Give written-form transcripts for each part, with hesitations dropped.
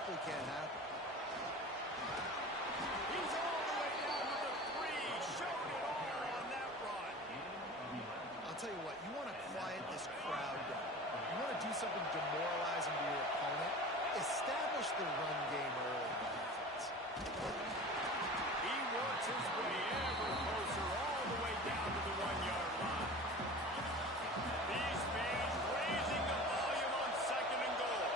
simply can't happen. He's all the way down to the 3. Showed it all on that run. I'll tell you what, you want to quiet this crowd down. You want to do something demoralizing to your opponent. Establish the run game early in the defense. He works his way ever closer all the way down to the 1-yard line. These fans raising the volume on 2nd and goal.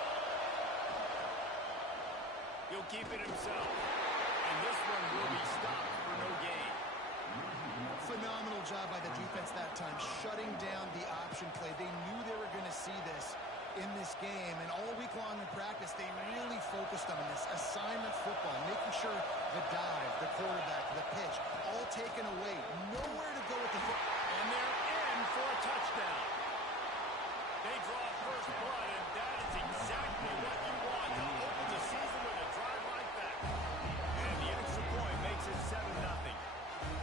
He'll keep it himself. And this one will be stopped for no gain. Phenomenal job by the defense that time, shutting down the option play. They knew they were going to see this in this game, and all week long in practice, they really focused on this assignment football, making sure the dive, the quarterback, the pitch, all taken away. Nowhere to go with the football. And they're in for a touchdown. They draw first blood, and that is exactly what you want to open the season with a drive like that. And the extra point makes it 7-0.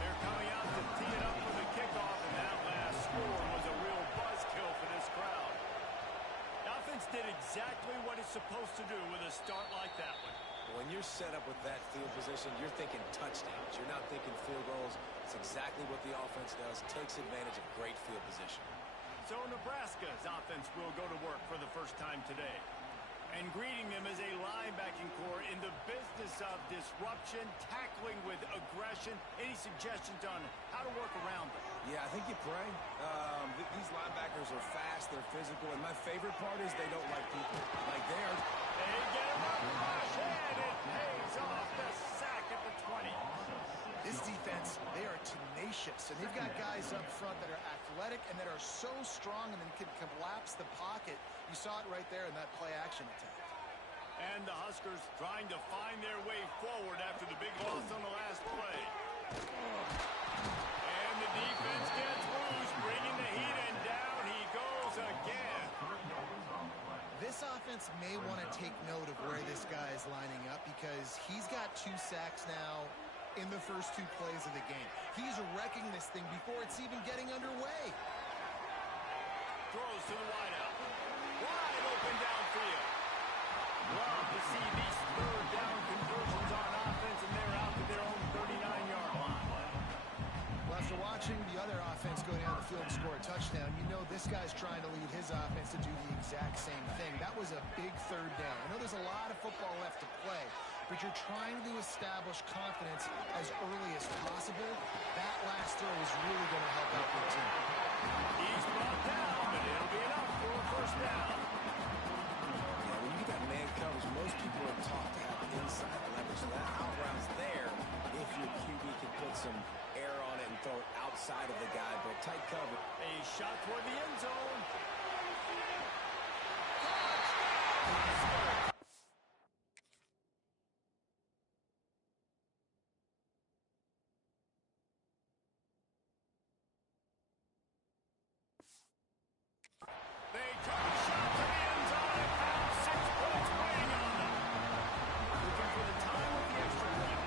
They're coming out to tee it up for the kickoff, and that last score was a real buzzkill for this crowd. The offense did exactly what it's supposed to do with a start like that one. When you're set up with that field position, you're thinking touchdowns. You're not thinking field goals. It's exactly what the offense does. Takes advantage of great field position. So Nebraska's offense will go to work for the first time today. And greeting them as a linebacking core in the business of disruption, tackling with aggression. Any suggestions on how to work around them? Yeah, I think you pray. These linebackers are fast, they're physical, and my favorite part is they don't like people. Like they get him up, rush, and it pays off the sack at the 20. This defense, they are tenacious, and they've got guys up front that are athletic and that are so strong and then can collapse the pocket. You saw it right there in that play-action attack. And the Huskers trying to find their way forward after the big loss on the last play. And the defense gets loose, bringing the heat, and down he goes again. This offense may want to take note of where this guy is lining up because he's got 2 sacks now in the first 2 plays of the game. He's wrecking this thing before it's even getting underway. Throws to the wideout. Wide open downfield. Love to see these 3rd down conversions on offense, and they're out to their own 39-yard line. Well, after watching the other offense go down the field and score a touchdown, you know this guy's trying to lead his offense to do the exact same thing. That was a big 3rd down. I know there's a lot of football left to play, but you're trying to establish confidence as early as possible. That last throw is really going to help out your team. He's brought down, but it'll be enough for a first down. Yeah, when you got man coverage, most people are taught to have inside leverage. So that out route's there if your QB can put some air on it and throw it outside of the guy, but tight cover. A shot toward the end zone. They took a shot to the end zone and found 6 points waiting on them. Looking for the time with the extra point.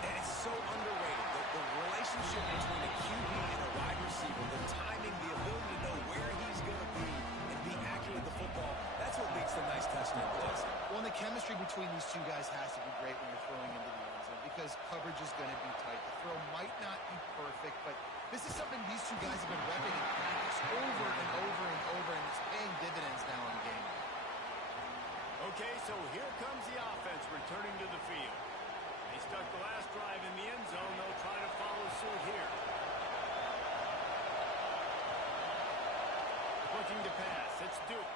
And it's so underrated. The relationship between a QB and a wide receiver, the timing, the ability to know where he's going to be and be accurate with the football, that's what makes the nice touchdown plays. Well, and the chemistry between these 2 guys has to be great when you're throwing into the end zone because coverage is going to be tight. The throw might not be perfect, but this is something these 2 guys have been repping in practice over and over and over, and it's paying dividends now in game. Okay, so here comes the offense returning to the field. They stuck the last drive in the end zone. They'll try to follow suit here. Looking to pass. It's Duke.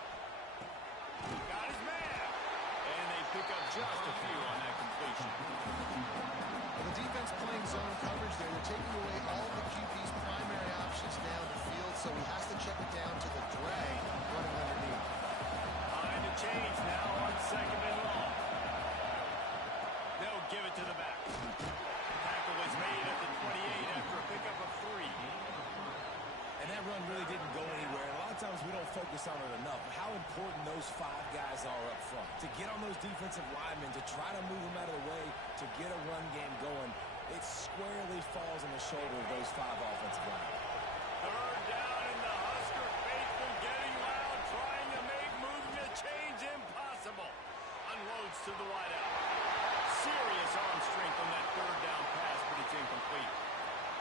Got his man. And they pick up just a few on that completion. Well, the defense playing zone coverage there. They're taking away all the QB's primary options down the field, so he has to check it down to the drag running underneath. Behind the change now on 2nd and long. They'll give it to the back. Tackle is made at the 28 after a pickup of 3. And that run really didn't go anywhere. A lot of times we don't focus on it enough. How important those 5 guys are up front. To get on those defensive linemen, to try to move them out of the way, to get a run game going, it squarely falls on the shoulder of those 5 offensive linemen. 3rd down, and the Husker faithful getting loud, trying to make moving the chains impossible. Unloads gets to the wideout. Serious arm strength on that third down pass, but it's incomplete.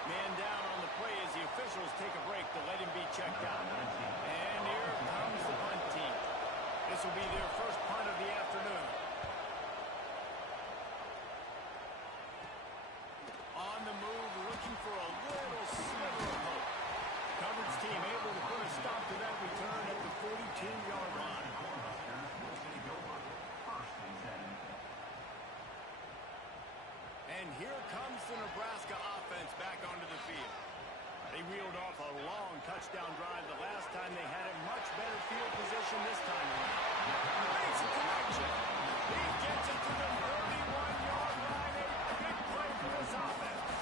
Man down on the play as the officials take a break to let him be checked out. And here comes the punt team. This will be their first punt of the afternoon. On the move, looking for a little sliver of hope. Coverage team able to put a stop to that return at the 42-yard line. And here comes the Nebraska offense back onto the field. They reeled off a long touchdown drive the last time they had a much better field position this time around. Makes a connection. He gets it to the 31-yard line. A big play for this offense.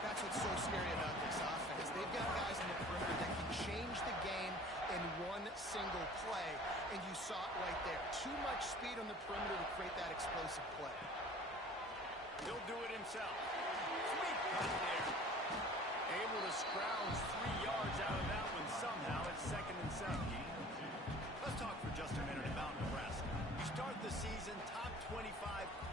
That's what's so scary about this offense. They've got guys in the perimeter that can change the game in one single play, and you saw it right there. Too much speed on the perimeter to create that explosive play. He'll do it himself. Sweet cut there. Able to scrounge 3 yards out of that one somehow. It's 2nd and 7. Let's talk for just a minute about Nebraska. You start the season top 25.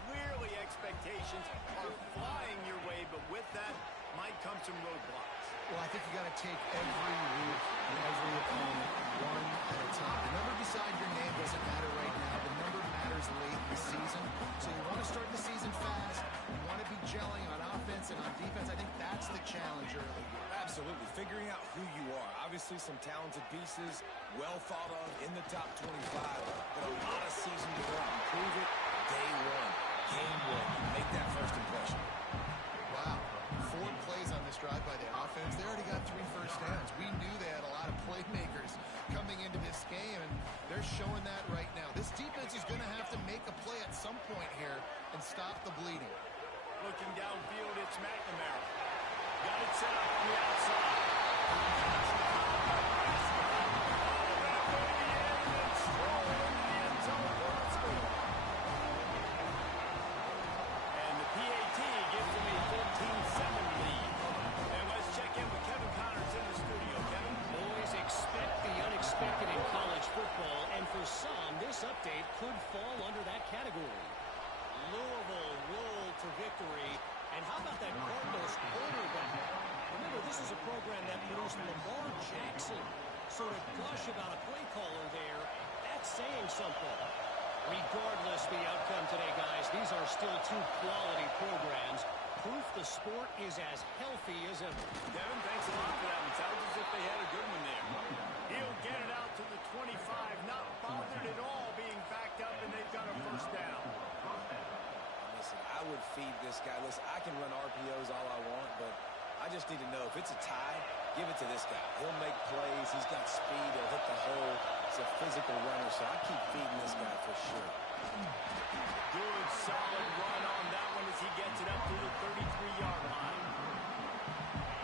Clearly expectations are flying your way, but with that might come some roadblocks. Well, I think you got to take every week and every opponent one at a time. The number beside your name doesn't matter right now. The number matters late in the season. So you want to start the season fast. You want to be gelling on offense and on defense. I think that's the challenge early. Absolutely. Figuring out who you are. Obviously some talented pieces, well thought of in the top 25, but a lot of season to go out and prove it. Day one, game one. You make that first impression. Wow. 4 plays on this drive by the offense. They already got 3 first downs. We knew they had a lot of playmakers coming into this game, and they're showing that right now. This defense is going to have to make a play at some point here and stop the bleeding. Looking downfield, it's McNamara. Got it set up on the outside. And the PAT gives them a 14-7 lead. And let's check in with Kevin Connors in the studio. Kevin? Boys, expect the unexpected in college football, and for some, this update could fall under that category. Louisville rolled to victory, and how about that Cardinals quarterback? Remember, this is a program that produced Lamar Jackson. So to gush about a play caller there, that's saying something. Regardless the outcome today, guys, these are still 2 quality programs. Proof the sport is as healthy as ever. Devin, thanks a lot for that. It sounds as if they had a good one there. He'll get it out to the 25, not bothered at all being backed up, and they've got a first down. Listen, I would feed this guy. Listen, I can run RPOs all I want, but I just need to know if it's a tie, give it to this guy. He'll make plays. He's got speed. He'll hit the hole. He's a physical runner, so I keep feeding this guy for sure. Good, solid run on that one as he gets it up to the 33-yard line.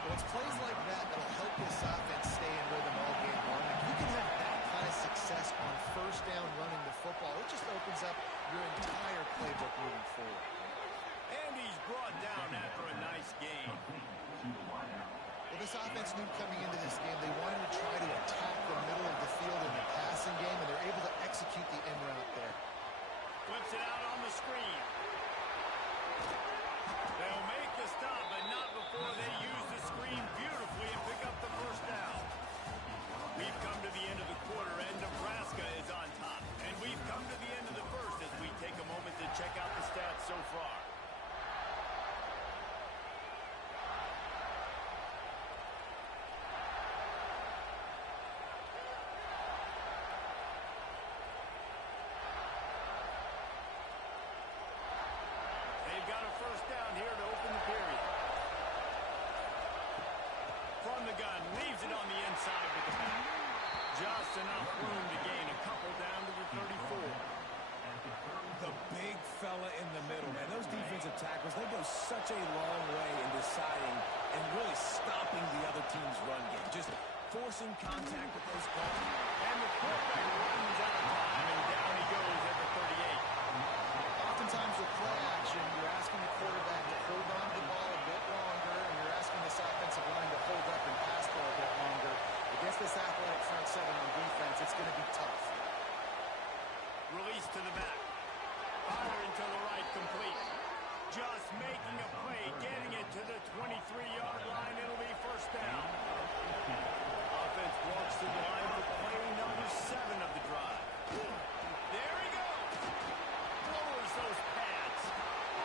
Well, it's plays like that that'll help this offense stay in rhythm all game long. If you can have that kind of success on first down running the football, it just opens up your entire playbook moving forward. And he's brought down after a nice gain. Well, this offense knew coming into this game they wanted to try to attack the middle of the field in the passing game, and they're able to execute the in route there. Flips it out on the screen. They'll make the stop, but not before they use the screen beautifully and pick up the first down. We've come to the end of the quarter, and Nebraska is on top. And we've come to the end of the first as we take a moment to check out the stats so far. They've got a first down here to open the period. From the gun, leaves it on the inside with the back. Just enough room to gain a couple down to the 34. The big fella in the middle, man. Those defensive tackles, they go such a long way in deciding and really stopping the other team's run game. Just forcing contact with those guys. And the quarterback runs out of time, and down he goes at the 38. Oftentimes with play action, you're asking the quarterback to hold on to the ball a bit longer, and you're asking this offensive line to hold up and pass ball a bit longer. Against this athletic front seven on defense, it's going to be tough. Release to the back. Firing to the right, complete. Just making a play, getting it to the 23-yard line. It'll be first down. Offense walks to the line for play number 7 of the drive. There he goes. Lowers those pads.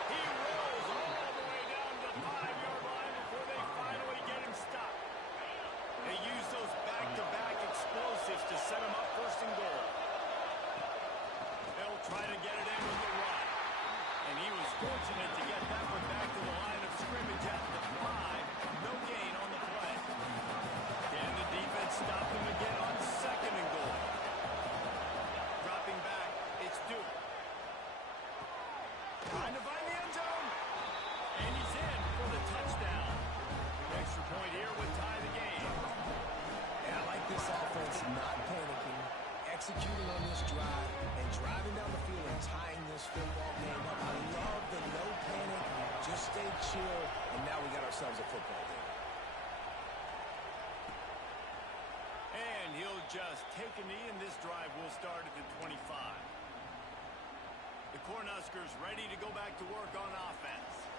He rolls all the way down to the 5-yard line before they finally get him stopped. They use those back-to-back explosives to set him up first and goal. They'll try to get it in with the run. And he was fortunate to get that one back to the line of scrimmage at the 5. No gain on the play. And the defense stopped him again on second and goal. Dropping back, it's Duke. Trying to find the end zone. And he's in for the touchdown. Extra point here would tie the game. And I like this offense not panicking, executing on this drive, and driving down the field and tying this football game up. I love the no panic, just stay chill, and now we got ourselves a football game. And he'll just take a knee, and this drive will start at the 25. The Cornhuskers ready to go back to work on offense.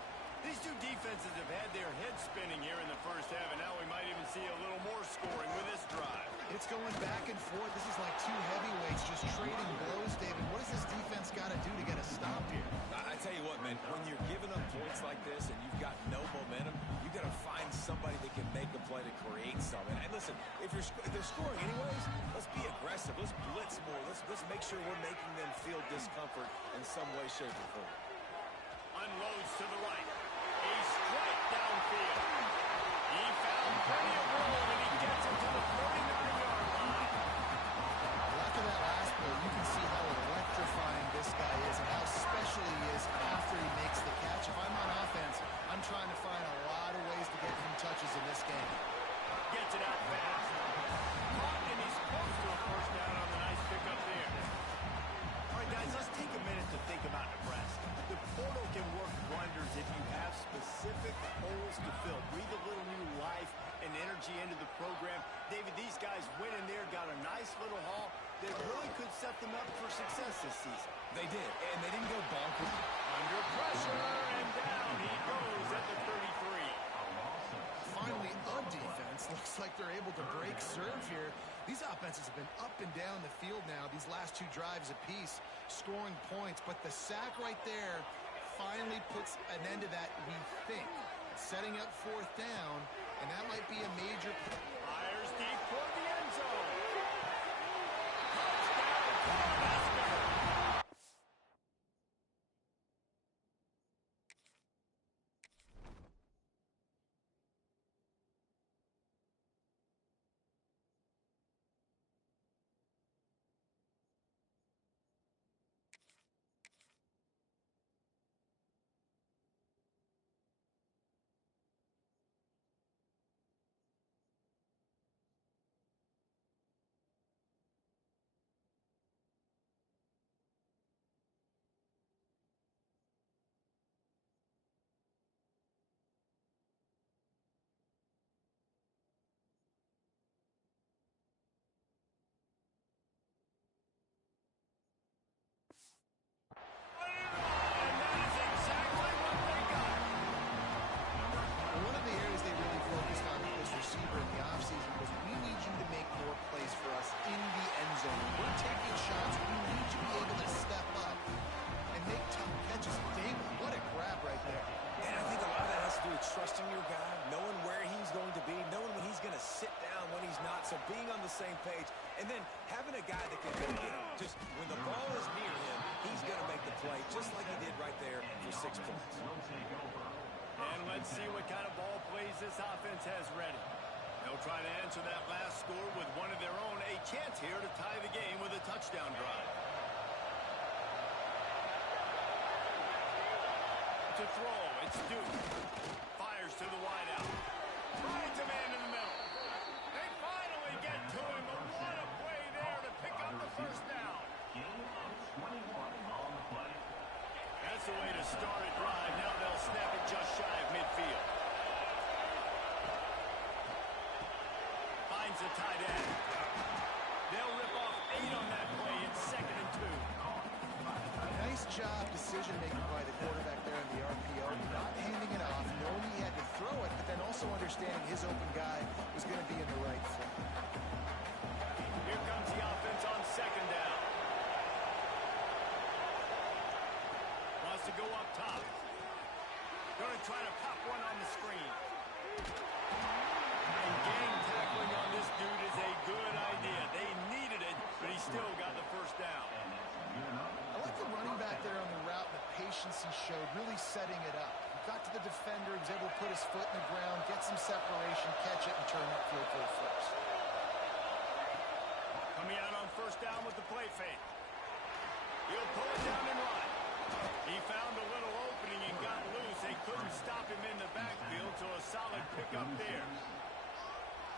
These two defenses have had their heads spinning here in the first half, and now we might even see a little more scoring with this drive. It's going back and forth. This is like two heavyweights just trading blows, David. What does this defense got to do to get a stop here? I tell you what, man, when you're giving up points like this and you've got no momentum, you got to find somebody that can make a play to create something. And listen, if they're scoring anyways, let's be aggressive. Let's blitz more. Let's make sure we're making them feel discomfort in some way, shape, or form. Unloads to the right. A strike downfield. He found plenty of room, and he gets it to the 49-yard line. Well, after that last play, you can see how electrifying this guy is and how special he is after he makes the catch. If I'm on offense, I'm trying to find a lot of ways to get him touches in this game. Gets it out fast. Caught, and he's close to a first down on the nice pickup there. All right, guys, let's take a minute to think about Nebraska. The portal can work wonders if you have specific holes to fill. Breathe a little new life and energy into the program. David, these guys went in there, got a nice little haul that really could set them up for success this season. They did, and they didn't go bonkers. Under pressure, and down he goes at the 33. Finally, a defense looks like they're able to break serve here. These offenses have been up and down the field now, these last two drives apiece, scoring points. But the sack right there finally puts an end to that, we think. Setting up fourth down, and that might be a major... Fires deep toward the end zone. Touchdown, Cornhuskers! One of the areas they really focused on with this receiver in the offseason was we need you to make more plays for us in the end zone. We're taking shots. We need you to be able to step up and make tough catches. David, what a grab right there. And I think a lot of that has to do with trusting your guy, knowing where he's going to be, knowing when he's going to sit down, when he's not, so being on the same page, and then having a guy that can go get him. Just when the ball is near him, he's going to make the play, just like he did right there for 6 points. And let's see what kind of ball plays this offense has ready. They'll try to answer that last score with one of their own. A chance here to tie the game with a touchdown drive. To throw, it's Duke. Fires to the wideout. Finds a man in the middle. They finally get to him, but what a play there to pick up the first down. That's the way to start a drive. Now they'll snap it just shy of midfield. Finds a tight end. They'll rip off 8 on that play. It's 2nd and 2. Now Nice job decision-making by the quarterback there in the RPO. Not handing it off, knowing he had to throw it, but then also understanding his open guy was going to be in the right front. Here comes the offense on second down. Wants to go up top. Going to try to pop one on the screen. And gang tackling on this dude is a good idea. They needed it, but he still got the first down. I like the running back there on the route, the patience he showed, really setting it up. He got to the defender, he was able to put his foot in the ground, get some separation, catch it, and turn upfield for the first. Coming out on first down with the play fake. He'll pull it down and run. He found a little opening and got loose. They couldn't stop him in the backfield, so a solid pickup there.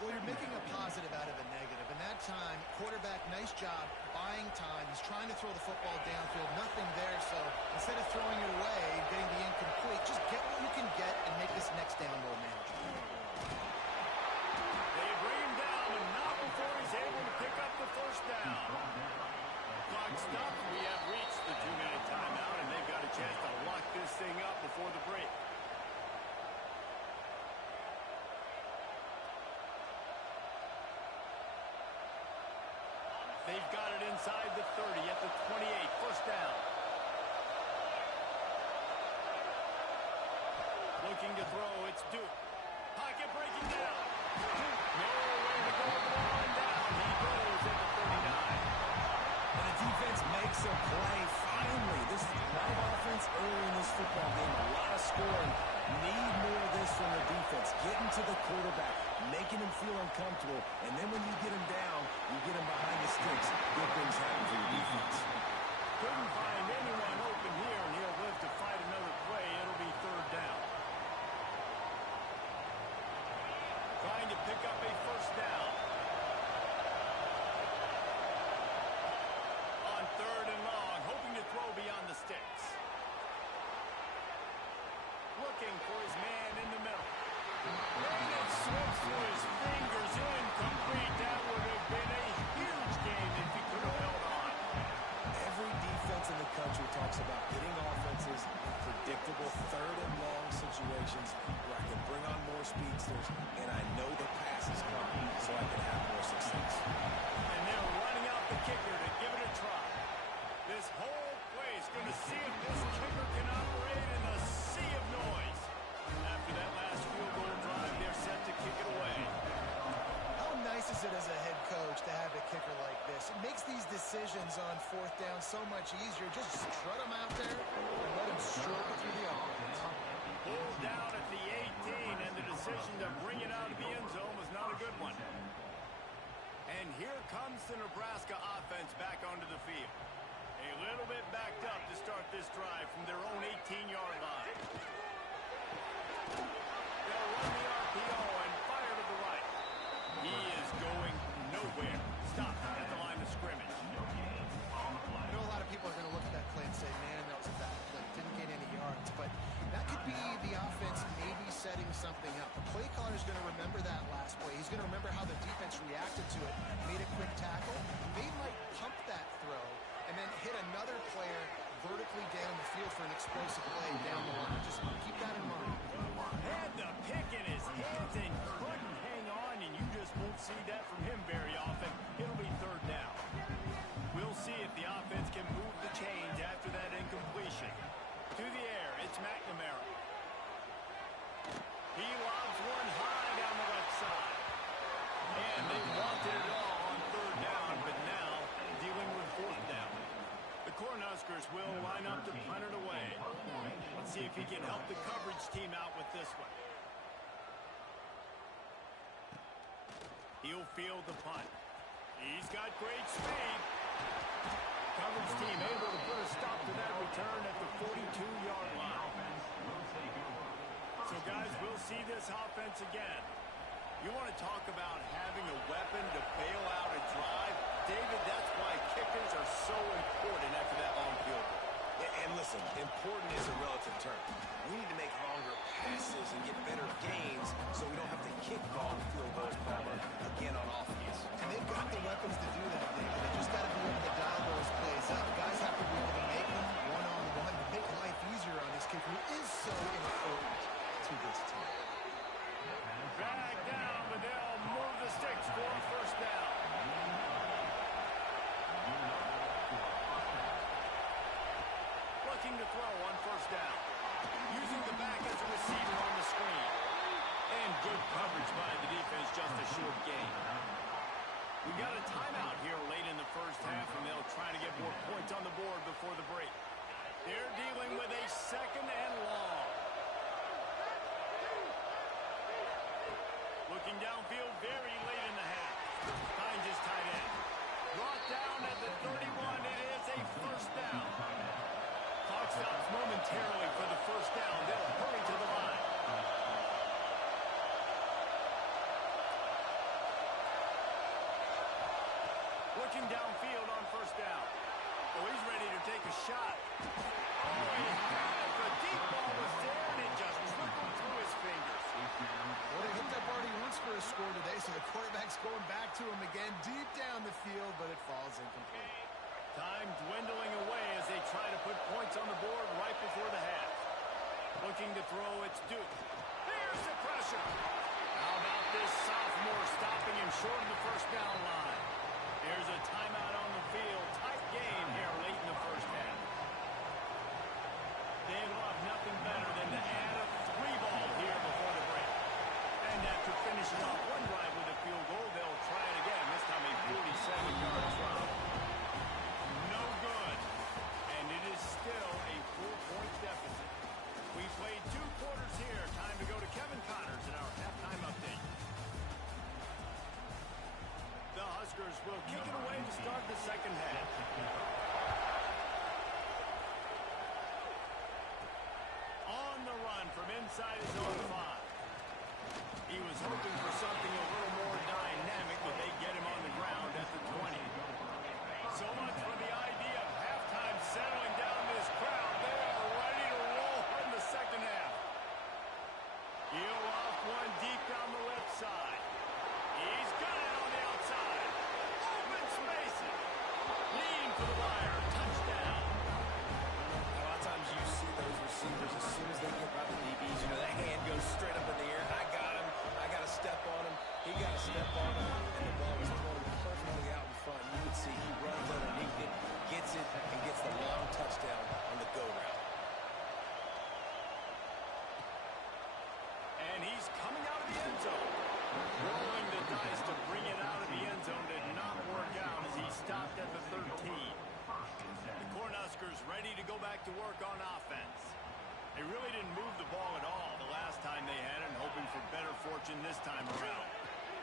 Well, you're making a positive out of a negative. And that time, quarterback, nice job, buying time. He's trying to throw the football downfield. Nothing there, so instead of throwing it away, getting the incomplete, just get what you can get and make this next down more manageable. They bring him down, and not before he's able to pick up the first down. Clock stopped. We have reached the 2-minute timeout, and they've got a chance to lock this thing up before the break. They've got it inside the 30 at the 28. First down. Looking to throw. It's Duke. Pocket breaking down. No way to go on down. He goes at the 39. And the defense makes a play. Finally, this drive offense early in this football game, a lot of scoring. Need more of this from the defense. Getting to the quarterback, making him feel uncomfortable, and then when you get him down, you get him behind the sticks. Good things happen for your defense. Couldn't find anyone open here, and he'll live to fight another play. It'll be third down. Trying to pick up a first down. On third and long, hoping to throw beyond the sticks. Looking for his man in the middle. And it slips through his fingers. Incomplete. That would have been a huge game if he could have held on. Every defense in the country talks about hitting offenses in predictable third and long situations where I can bring on more speedsters, and I know the pass is coming, so I can have more success. And they're running out the kicker to give it a try. This whole play is going to see if this kicker can operate in the sea of noise. After that last field goal drive, they're set to kick it away. How nice is it as a head coach to have a kicker like this? It makes these decisions on fourth down so much easier. Just strut him out there and let him stroke it through the offense. Pulled down at the 18, and the decision to bring it out of the end zone was not a good one. And here comes the Nebraska offense back onto the field. A little bit backed up to start this drive from their own 18-yard line. They'll run the RPO and fire to the right. He is going nowhere. Stop at the line of scrimmage. I know a lot of people are going to look at that play and say, man, that was a bad play. Didn't get any yards. But that could be the offense maybe setting something up. The play caller is going to remember that last play. He's going to remember how the defense reacted to it, made a quick tackle. They might pump that throw and then hit another player vertically down the field for an explosive play down the line. Just keep that in mind. Had the pick in his hands and couldn't hang on, and you just won't see that from him very often. It'll be third down. We'll see if the offense can move the chains after that incompletion. To the air, it's McNamara. He lobs one high down the left side. And they wanted it all on third down, but now dealing with fourth down. The Cornhuskers will line up to punt it away. Let's see if he can help the coverage team out with this one. He'll field the punt. He's got great speed. Coverage team able to put a stop to that return at the 42-yard line. So, guys, we'll see this offense again. You want to talk about having a weapon to bail out a drive? David, that's why kickers are so important after that long field goal. And listen, important is a relative term. We need to make longer passes and get better gains so we don't have to kick long field goals, Palmer, again on offense. And they've got the weapons to do that, David. They just got to be able to dial those plays up. Guys have to be able to make them one Looking downfield on first down. Oh, he's ready to take a shot. Oh, he has. The deep ball was there, and it just trickled through his fingers. Well, they hooked up already once for a score today, so the quarterback's going back to him again deep down the field, but it falls incomplete. Time dwindling away as they try to put points on the board right before the half. Looking to throw, it's Duke. There's the pressure. How about this sophomore stopping him short of the first down line? Here's a timeout on the field. Tight game here late in the first half. They'd love nothing better than to add a 3-ball here before the break. And after finishing off one drive with a field goal, they'll try it again, this time a 47-yard try. No good. And it is still a 4-point deficit. We played 2 quarters here. Time to go to Kevin Connors in our halftime update. The Huskers will kick it away to start the second half. On the run from inside his own 5. He was hoping for something a little more dynamic, but they get him on the ground at the 20. So much for the idea of halftime settling down this crowd. They are ready to roll in the second half. He'll off one deep down the left side. He's got it on the outside. Open spaces. Lean for the wire. Touchdown. A lot of times you see those receivers, as soon as they get by the DBs, you know, that hand goes straight up in the air. I got him. I got to step on him. He got to step on him. And the ball was thrown perfectly out in front. You would see he runs underneath it, gets it, and gets the long touchdown on the go route. And he's coming out of the end zone. Rolling the dice to bring it out of the end zone did not work out as he stopped at the 13. The Cornhuskers ready to go back to work on offense. They really didn't move the ball at all the last time they had it, hoping for better fortune this time around.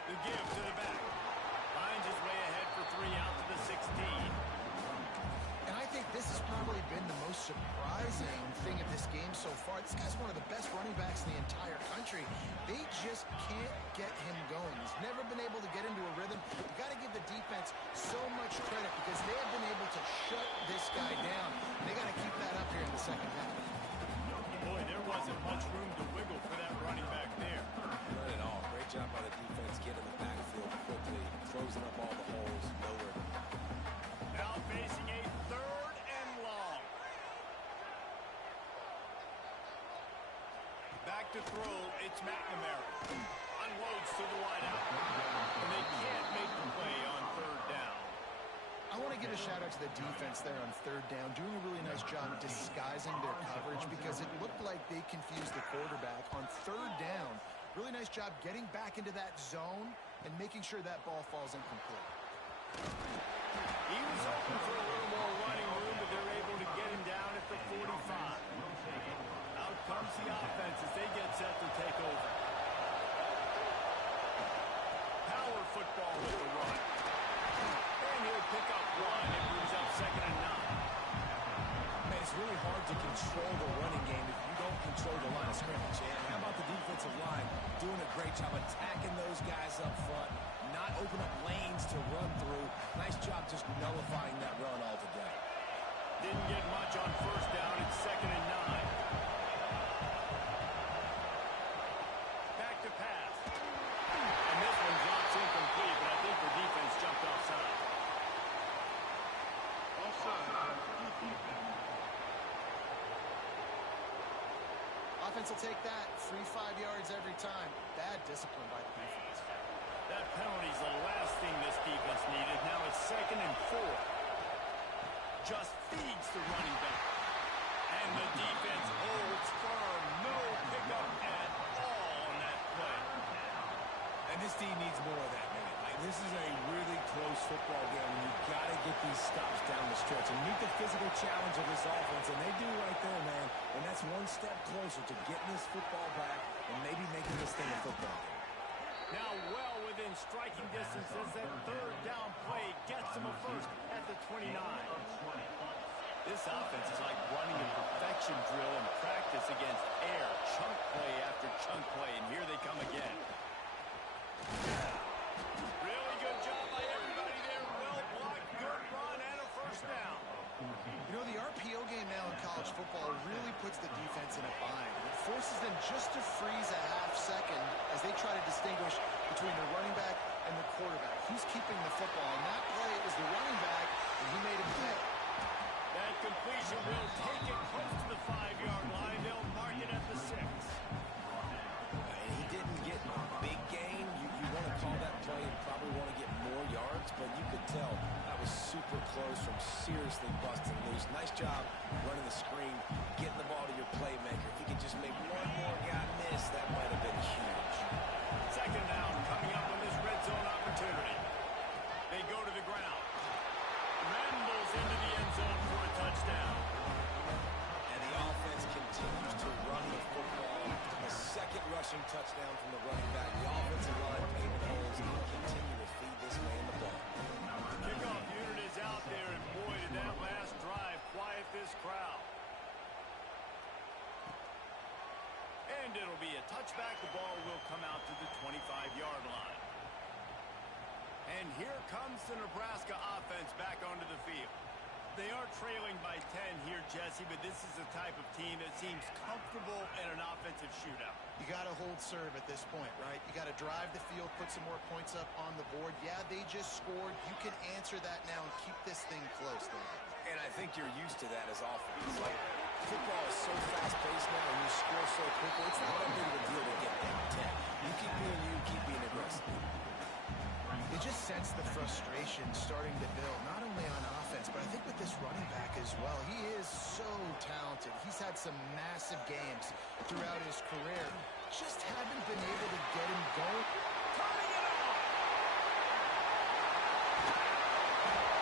The give to the back. Finds his way ahead for 3 out to the 16. And I think this has probably been the most surprising thing of this game so far. This guy's one of the best running backs in the entire country. They just can't get him going. He's never been able to get into a rhythm. You've got to give the defense so much credit because they have been able to shut this guy down. They got to keep that up here in the second half. Boy, there wasn't much room to wiggle for that running back there. None at all. Great job by the defense getting the backfield quickly, closing up all the holes, nowhere. Now facing a 3rd and long. Back to throw, it's McNamara. Unloads to the wideout. And they can't make the play on 3rd down. I want to give a shout out to the defense there on 3rd down, doing a really nice job disguising their coverage because it looked like they confused the quarterback on 3rd down. Really nice job getting back into that zone and making sure that ball falls incomplete. He was hoping for a little more running room, but they're able to get him down at the 45. Out comes the offense as they get set to take over. Power football with the run. And he'll pick up 1 and brings up 2nd and 9. Man, it's really hard to control the running game if you don't control the line of scrimmage. And how about the defensive line doing a great job attacking those guys up front, not open up lanes to run through. Nice job just nullifying that run altogether. Didn't get much on 1st down. It's 2nd and 9. Back to pass. And this one drops incomplete, but I think the defense jumped offside. Offense will take that. 3-5 yards every time. Bad discipline by the defense. That penalty's the last thing this defense needed. Now it's 2nd and 4. Just feeds the running back. And the defense holds firm. No pickup at all on that play. And this team needs more of that, man. Like, this is a really close football game, and you've got to get these stops down the stretch and meet the physical challenge of this offense, and they do right there, man. And that's one step closer to getting this football back and maybe making this thing a football game. Now well within striking distance as that 3rd down play gets them a first at the 29. This offense is like running a perfection drill in practice against air. Chunk play after chunk play, and here they come again. Really good job by everybody there. Well blocked college football really puts the defense in a bind. It forces them just to freeze a half second as they try to distinguish between the running back and the quarterback. Who's keeping the football? And that play is the running back, and he made him pay. That completion will take it close to the 5-yard line. They'll mark it at the 6. And he didn't get a big gain. You want to call that play and probably want to get more yards, but you could tell that was super close from seriously busting loose. Nice job running the screen, getting the ball to your playmaker. If he could just make one more guy miss, that might have been huge. Second down coming up on this red zone opportunity. They go to the ground. Rambles into the end zone for a touchdown. And the offense continues to run the football. A second rushing touchdown from the running back. The offensive line paving holes and continue to feed this man the ball. Kickoff unit is out there, and boy, did that last drive quiet this crowd. And it'll be a touchback. The ball will come out to the 25-yard line. And here comes the Nebraska offense back onto the field. They are trailing by 10 here, Jesse, but this is the type of team that seems comfortable in an offensive shootout. You got to hold serve at this point, right? You got to drive the field, put some more points up on the board. Yeah, they just scored. You can answer that now and keep this thing close. And I think you're used to that as offense. Like, football is so fast-paced now, and you score so quickly. It's not that big of a deal to get down 10. You keep being you, keep being aggressive. You just sense the frustration starting to build, not only on offense, but I think with this running back as well. He is so talented. He's had some massive games throughout his career. Just haven't been able to get him going. Turning it on!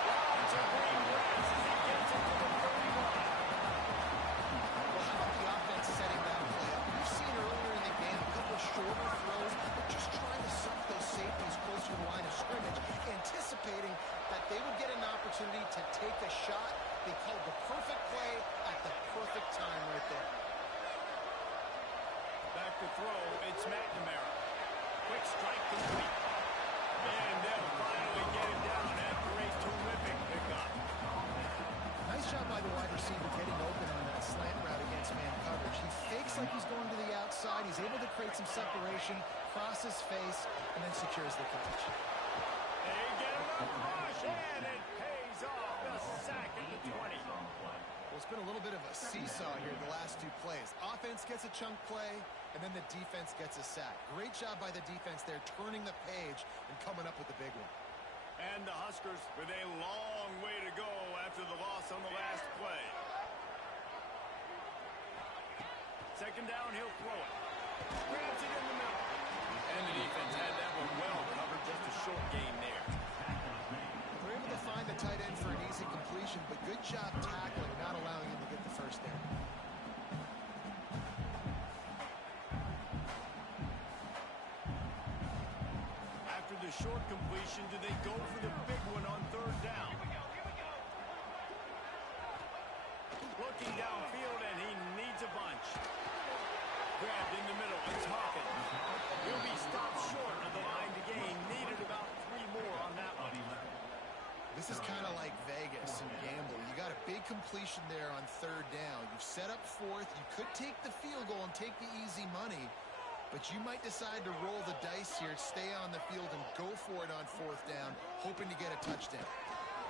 Wow, it's a green grass as he gets it to the 31. Well, how about the offense setting that play up? We've seen earlier in the game a couple of shorter throws, but just trying to suck those safeties closer to the line of scrimmage, anticipating that they would get an opportunity to take a shot. They called the perfect play at the perfect time right there. Back to throw, it's McNamara. Quick strike complete. And they'll finally get it down after a terrific pickup. Nice job by the wide receiver getting open on that slant route against man coverage. He fakes like he's going to the outside. He's able to create some separation, cross his face, and then secures the catch. They get him a rush, and it pays off. The sack at the 20. Well, it's been a little bit of a seesaw here the last two plays. Offense gets a chunk play, and then the defense gets a sack. Great job by the defense there, turning the page and coming up with the big one. And the Huskers with a long way to go after the loss on the last play. Second down, he'll throw it. Grabs it in the middle. And the defense had that one well covered, just a short gain there. They're able to find the tight end for an easy completion, but good job tackling, not allowing him to get the first down. After the short completion, do they go for the big one on third down? Looking downfield, and he needs a bunch. Grabbed in the middle, it's Hawkins. He'll be stopped short of the line to gain. Needed about 3 more on that one. This is kind of like Vegas and gambling. You got a big completion there on third down. You've set up fourth. You could take the field goal and take the easy money, but you might decide to roll the dice here, stay on the field, and go for it on fourth down, hoping to get a touchdown.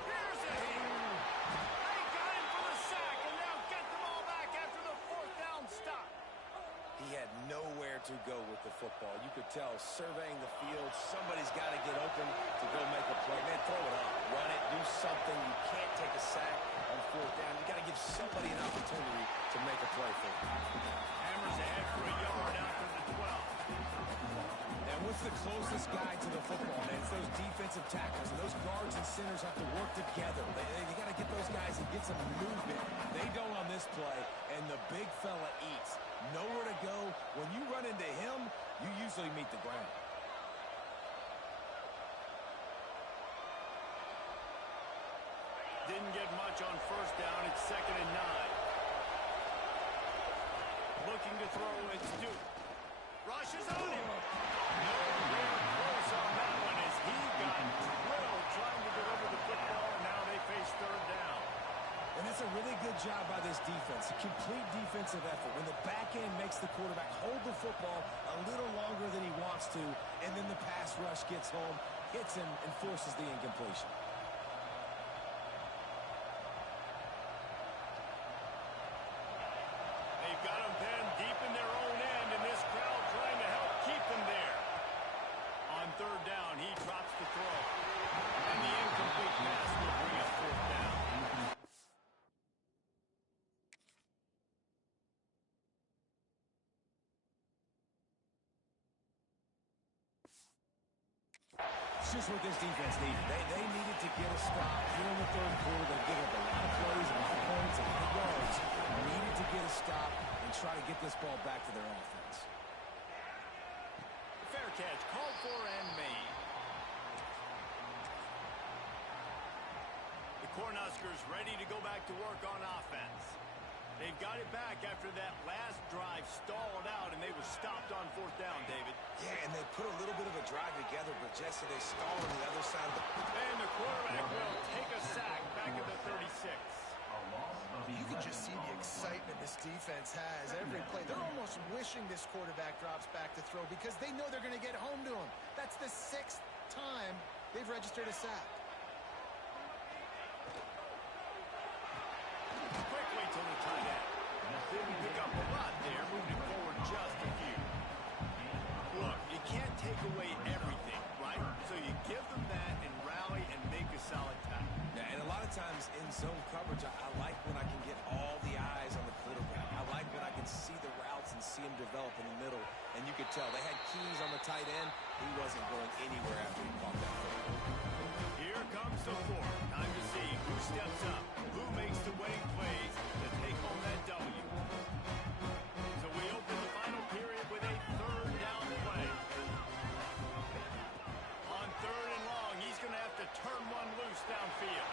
Here's a hit. They got him for the sack, and they'll get them all back after the fourth down stop. He had nowhere to go with the football. You could tell, surveying the field, somebody's got to get open to go make a play. Man, throw it up, run it, do something. You can't take a sack on fourth down. You got to give somebody an opportunity to make a play for you. Hammers ahead for a yard after the 12. And what's the closest guy to the football, man? It's those defensive tackles, and those guards and centers have to work together. They got to get those guys and get some movement. They don't on this play, and the big fella eats. Nowhere to go. When you run into him, you usually meet the ground. Didn't get much on first down. It's 2nd and 9. Looking to throw, it's Duke. Rushes on him. Nowhere close on that one as he got drilled trying to deliver the football, and now they face third down. And that's a really good job by this defense. A complete defensive effort. When the back end makes the quarterback hold the football a little longer than he wants to, and then the pass rush gets home, hits him, and forces the incompletion. They've got them pinned deep in their own end, and this crowd trying to help keep them there. On third down, he drops the throw. And the incomplete pass will bring us fourth down. It's just what this defense needed. They needed to get a stop here in the third quarter. They've given up a lot of plays, a lot of points, a lot of yards. Needed to get a stop and try to get this ball back to their offense. Fair catch, called for and made. The Cornhuskers ready to go back to work on offense. They've got it back after that last drive stalled out, and they were stopped on fourth down, David. Yeah, and they put a little bit of a drive together, but Jesse, they stalled on the other side of the... And the quarterback will take a sack back at the 36. You can just see the excitement this defense has every play. They're almost wishing this quarterback drops back to throw because they know they're going to get home to him. That's the 6th time they've registered a sack. Quickly to the tight end. Didn't pick up a lot there, moving it forward just a few. Look, you can't take away everything, right? So you give them that and rally and make a solid tackle. Yeah, and a lot of times in zone coverage, I like when I can get all the eyes on the quarterback. I like when I can see the routes and see him develop in the middle. And you could tell they had keys on the tight end. He wasn't going anywhere after he caught that football. Here comes the fourth. Time to see who steps up, who makes the winning plays to take home that W. So we open the final period with a third down play. On third and long, he's going to have to turn one loose downfield.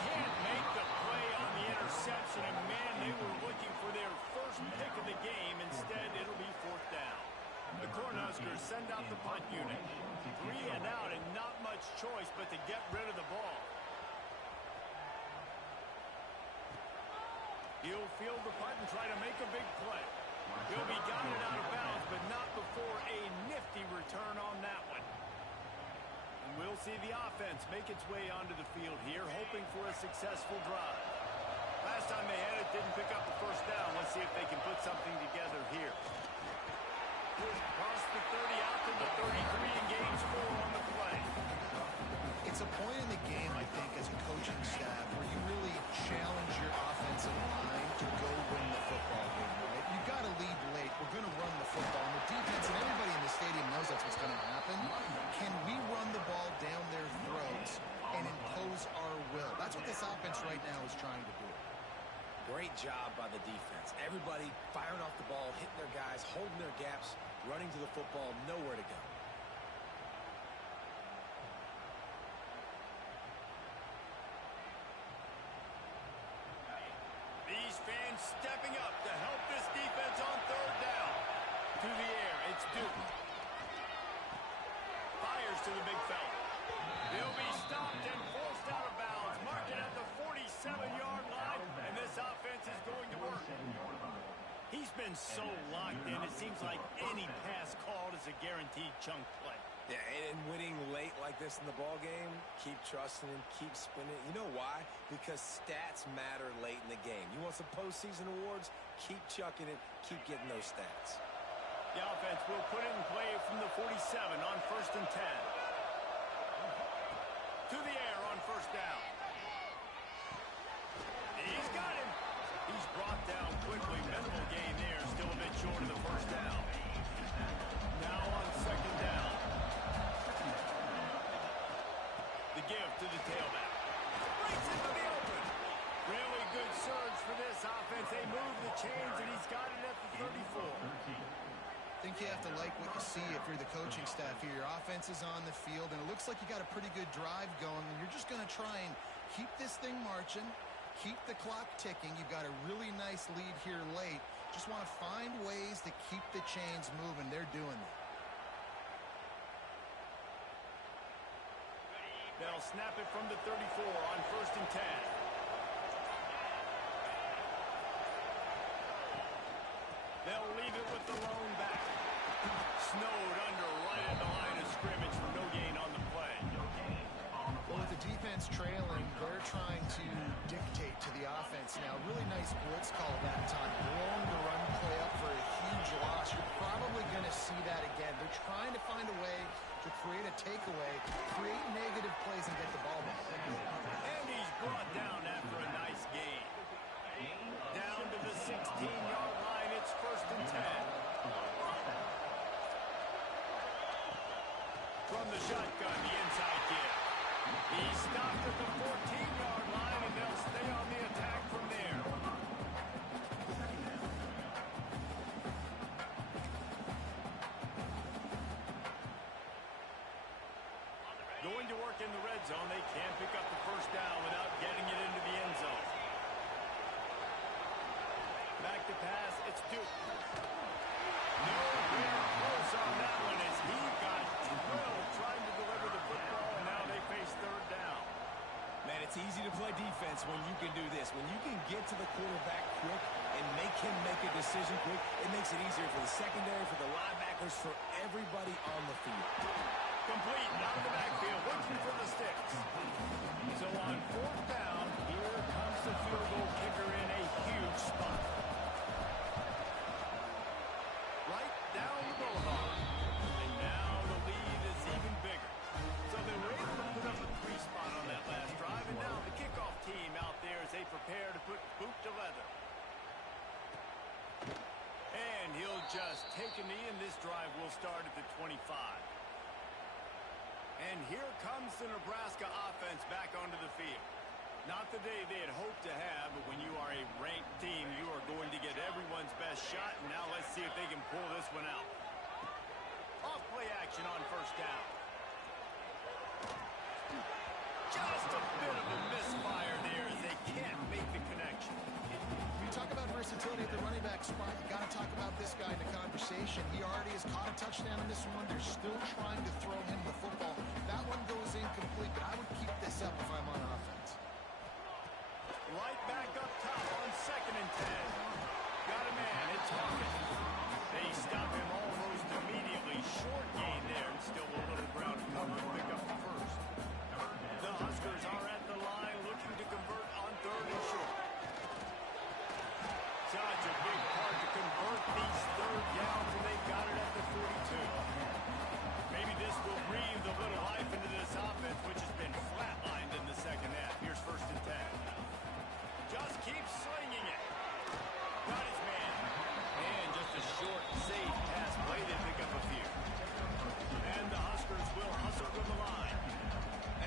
Can't make the play on the interception, and man, they were looking for their first pick of the game. Instead, it'll be fourth down. The Cornhuskers send out the punt unit. 3 and out and not much choice but to get rid of the ball. He'll field the punt and try to make a big play. He'll be guided out of bounds, but not before a nifty return on that one. And we'll see the offense make its way onto the field here, hoping for a successful drive. Last time they had it, didn't pick up the first down. Let's see if they can put something together here. Across the 30 out to the 33 and gains 4 on the play. It's a point in the game, I think, as a coaching staff where you really challenge your offensive line to go win the football game, right? You've got to lead late. We're going to run the football. And the defense and everybody in the stadium knows that's what's going to happen. Can we run the ball down their throats and impose our will? That's what this offense right now is trying to do. Great job by the defense. Everybody firing off the ball, hitting their guys, holding their gaps, running to the football, nowhere to go. These fans stepping up to help this defense on third down. To the air, it's Duke. Fires to the big fella. He'll be stopped and forced out of bounds. Marked it at the 47-yard line, and this offense is going to work. He's been so locked in, it seems like any pass called is a guaranteed chunk play. Yeah, and winning late like this in the ball game, keep trusting him, keep spinning. You know why? Because stats matter late in the game. You want some postseason awards? Keep chucking it, keep getting those stats. The offense will put it in play from the 47 on 1st and 10. To the air on first down. He's got him. He's brought down quickly. Minimal gain there. Still a bit short of the first down. Now on second down. The give to the tailback. Breaks into the open. Really good surge for this offense. They move the chains, and he's got it at the 34. I think you have to like what you see if you're the coaching staff here. Your offense is on the field, and it looks like you got a pretty good drive going, and you're just going to try and keep this thing marching, keep the clock ticking. You've got a really nice lead here late. Just want to find ways to keep the chains moving. They're doing that. Now they'll snap it from the 34 on 1st and 10. They'll leave it with the lone back. Snowed under right at the line of scrimmage for no gain on the play. Well, with the defense trailing, they're trying to dictate to the offense now. Really nice blitz call that time. Blowing the run play up for a huge loss. You're probably going to see that again. They're trying to find a way to create a takeaway, create negative plays, and get the ball back. And he's brought down after a nice gain. Down to the 16-yard line. It's 1st and 10. From the shotgun, the inside give. He stopped at the 14-yard line, and they'll stay on the attack from there. Going to work in the red zone. They can't pick up the first down without getting it into the end zone. Back to pass. It's Duke. Nowhere close on that one as he got drilled trying to deliver the football, and now they face 3rd down. Man, it's easy to play defense when you can do this. When you can get to the quarterback quick and make him make a decision quick, it makes it easier for the secondary, for the linebackers, for everybody on the field. Complete, out of the backfield, looking for the sticks. So on 4th down, here comes the field goal kicker in a huge spot. Right down the boulevard. And now the lead is even bigger. So they were able to put up a 3-spot on that last drive, and now the kickoff team out there as they prepare to put boot to leather. And he'll just take a knee, and this drive will start at the 25. And here comes the Nebraska offense back onto the field. Not the day they had hoped to have, but when you are a ranked team, you are going to get everyone's best shot. And now let's see if they can pull this one out. Off play action on 1st down. Just a bit of a misfire there as they can't make the connection. When you talk about versatility at the running back spot, you got to talk about this guy in the conversation. He already has caught a touchdown in this one. They're still trying to throw him the football. That one goes incomplete, but I would keep this up if I'm on offense. Right back up top on 2nd and 10. Got a man, it's Hawkins. They stop him almost immediately. Short gain there, and still a little ground to cover to pick up the first. The Huskers are at the line looking to convert on 3rd and short. Such a big part to convert these 3rd downs, and they got it at the 42. Maybe this will breathe a little life into this offense, which has been flatlined in the 2nd half. Here's 1st and 10. Just keeps slinging it. Got his man. And just a short, safe pass play to pick up a few. And the Huskers will hustle from the line.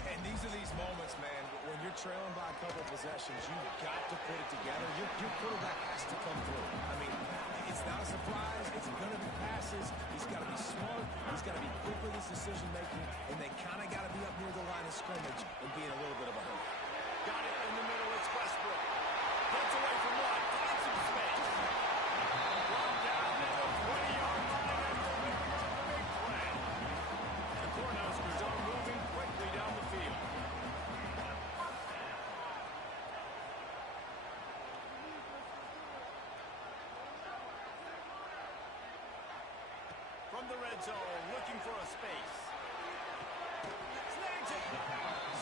And these are these moments, man, when you're trailing by a couple of possessions, you've got to put it together. Your quarterback has to come through. I mean, it's not a surprise. It's going to be passes. He's got to be smart. He's got to be quick with his decision-making, and they kind of got to be up near the line of scrimmage and be in a little bit of a hurry. Got it in the middle. It's Westbrook. Gets away from one. Finds some space. Brought down to the 20-yard line after making up the big play. The Cornhuskers are moving quickly down the field. From the red zone, looking for a space. Snags it.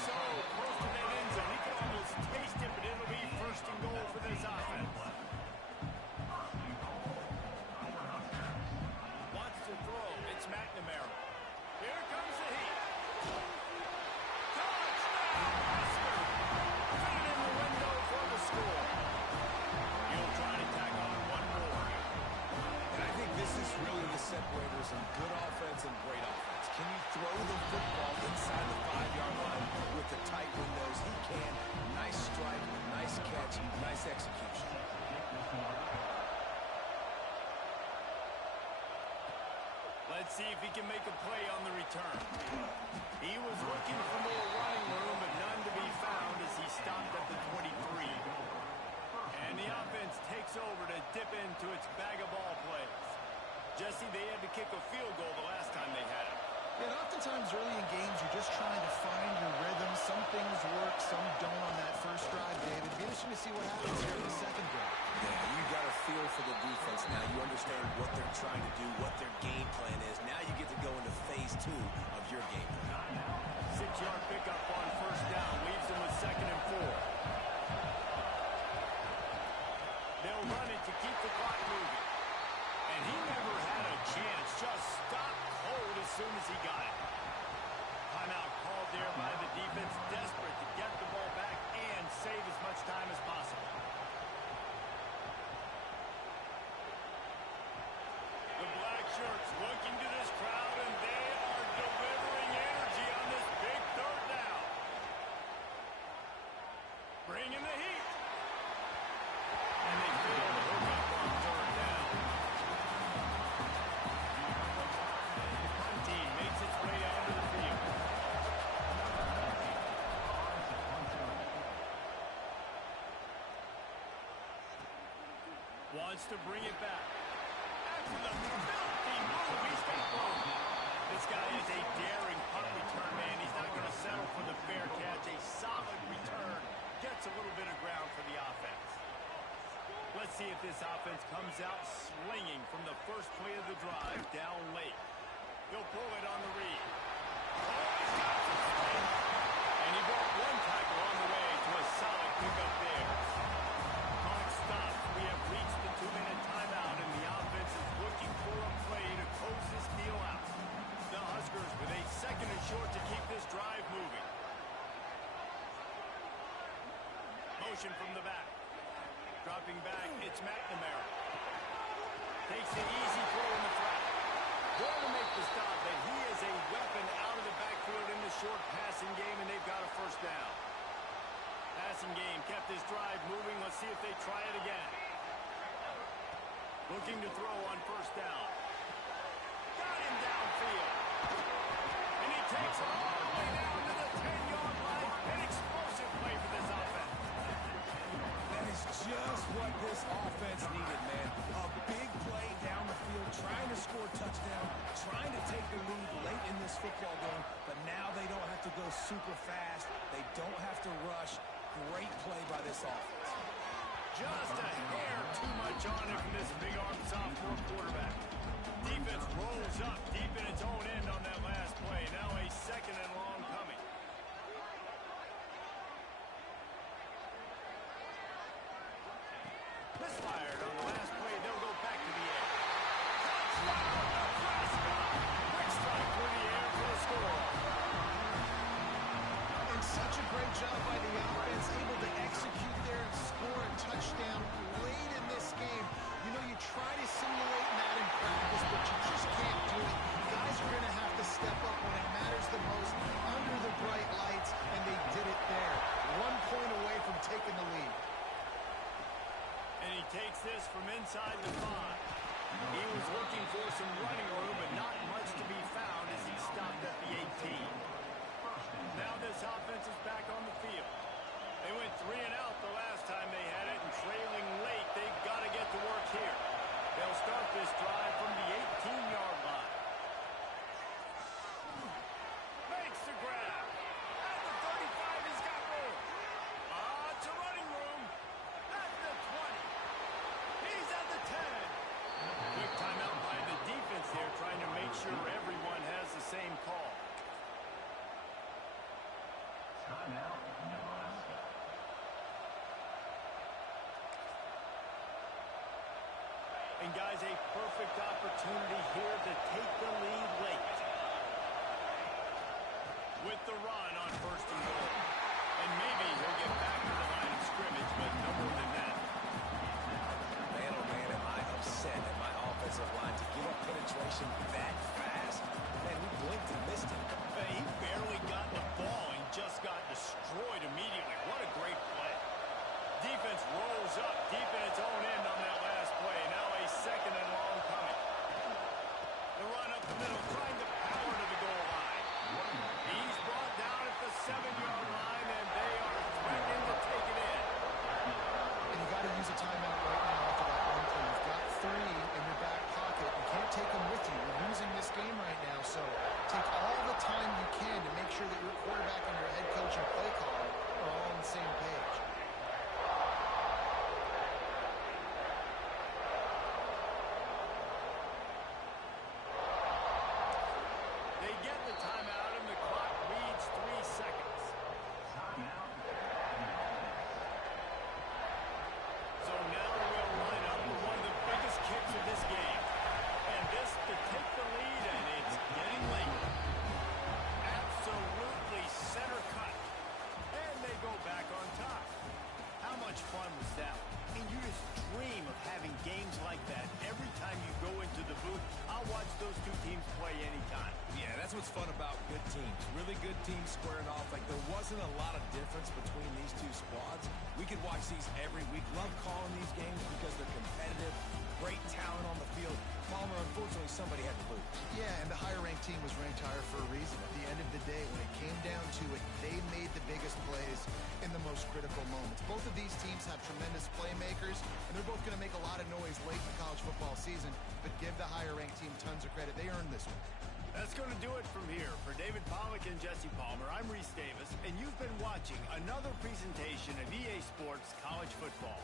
So close to that end zone. He can almost taste it, but it'll be 1st and goal for this offense. Wants to throw. It's McNamara. Here comes the heat. Touchdown, Husker. Put it in the window for the score. He'll try to tack on one more. And I think this is really the separators in good offense and great offense. Can you throw the football inside the 5-yard line with the tight windows? He can. Nice strike, nice catch, nice execution. Let's see if he can make a play on the return. He was looking for more running room, but none to be found as he stopped at the 23. And the offense takes over to dip into its bag of ball plays. Jesse, they had to kick a field goal the last time they had it. Yeah, and oftentimes early in games, you're just trying to find your rhythm. Some things work, some don't on that first drive, David. Be interesting to see what happens here in the second drive. Yeah, you got a feel for the defense now. You understand what they're trying to do, what their game plan is. Now you get to go into phase 2 of your game plan. 6-yard pickup on first down. Leaves them with 2nd and 4. They'll run it to keep the clock moving. And he never had a chance. Just stopped cold as soon as he got it. Timeout called there by the defense. Desperate to get the ball back and save as much time as possible. The black shirts looking to this crowd, and they are delivering energy on this big third down. Bringing the heat. And they fail to hook up on third down. The punt team makes its way onto the field. Wants to bring it back. After the filthy move, he's got room. This guy is a daring punt return man. He's not going to settle for the fair catch. A solid return. Gets a little bit of ground for the offense. Let's see if this offense comes out swinging from the first play of the drive down late. He'll pull it on the read. Oh, he's got some swing. And he brought one tackle on the way to a solid pickup there. Clock stops. We have reached the 2-minute timeout, and the offense is looking for a play to close this deal out. The Huskers with a 2nd and short to keep this drive moving. Motion from the back. Dropping back, it's McNamara. Takes the easy throw in the flat. Going to make the stop, but he is a weapon out of the backfield in the short passing game, and they've got a first down. Passing game kept this drive moving. Let's see if they try it again. Looking to throw on first down. Got him downfield. And he takes it all the way down to the 10-yard line. An explosive play for this offense. That is just what this offense needed, man. A big play down the field, trying to score a touchdown, trying to take the lead late in this football game, but now they don't have to go super fast. They don't have to rush. Great play by this offense. Just a hair too much on it from this big-arm sophomore quarterback. Defense rolls up deep in its own end on that last play. Now a 2nd and long coming. Misfired on the last play. They'll go back to the air. Touchdown, Nebraska! Quick strike through the air for the score. And such a great job by the offense, able to execute there and score a touchdown late in this game. You know, you try to simulate that in practice, but you just can't do it. Guys are going to have to step up when it matters the most under the bright lights, and they did it there. 1 point away from taking the lead. And he takes this from inside the 5. He was looking for some running room, but not much to be found as he stopped at the 18. Now this offense is back on the field. They went 3 and out the last time they had it, and trailing late, they've got to get to work here. They'll start this drive from the 18-yard line. Makes the grab. At the 35, he's got room. It's a running room. At the 20. He's at the 10. Quick timeout by the defense there, trying to make sure everyone has the same call. And guys, a perfect opportunity here to take the lead late. With the run on 1st and goal. And maybe he'll get back to the line of scrimmage, but no more than that. Man, oh man, am I upset at my offensive line to give up penetration that fast. Man, we blinked and missed it. He barely got the ball and just got destroyed immediately. What a great play. Defense rolls up deep in its own end on that last play. Now a 2nd and long coming. The run up the middle, trying to power to the goal line. He's brought down at the 7-yard line, and they are threatening to take it in. And you got to use a timeout right now after that one play. You've got 3 in your back pocket. You can't take them with you. You're losing this game can to make sure that your quarterback and your head coach and play caller are all on the same page. They get the timeout, and the clock reads 3 seconds. So now we'll line up for one of the biggest kicks of this game. And this to take the lead, and it's getting late. Absolutely center cut. And they go back on top. How much fun was that? I mean, you just dream of having games like that every time you go into the booth. I'll watch those two teams play anytime. Yeah, that's what's fun about good teams. Really good teams squaring off. Like, there wasn't a lot of difference between these two squads. We could watch these every week. Love calling these games because they're competitive. Great talent on the field. Palmer, unfortunately, somebody had to lose. Yeah, and the higher-ranked team was ranked higher for a reason. At the end of the day, when it came down to it, they made the biggest plays in the most critical moments. Both of these teams have tremendous playmakers, and they're both going to make a lot of noise late in the college football season, but give the higher-ranked team tons of credit. They earned this one. That's going to do it from here. For David Pollack and Jesse Palmer, I'm Reese Davis, and you've been watching another presentation of EA Sports College Football.